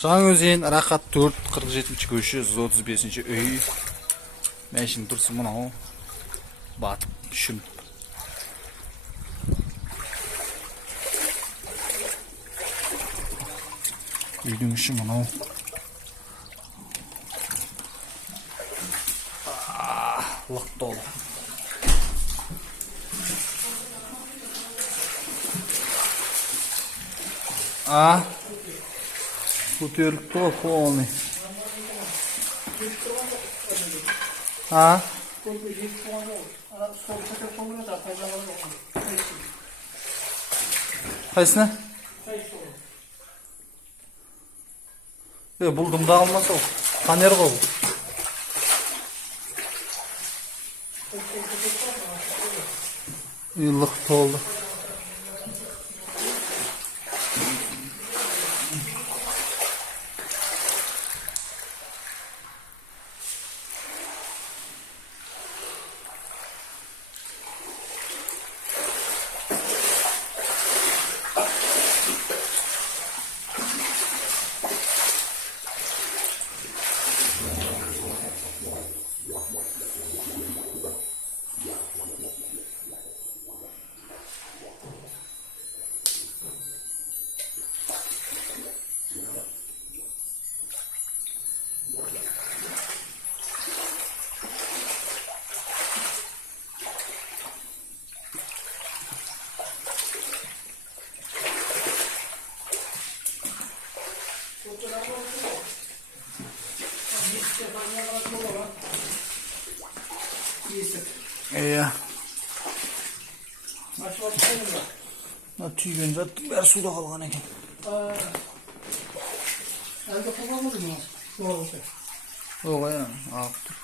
Жаңаөзен Рақат 4 47 көші 135 үй. Мәшін тұрсы мұнау батып шүміп. Үйдің іші мұнау. Лық толы. Көтеріліп тұр полный. Қайсына? Бұл дымда қалмаса ол. Қанер қол. Лық толды. Tүйген заттың бәрі суда қалған екен. Әлде қоғамыз ма? Оғай, ағып тұр.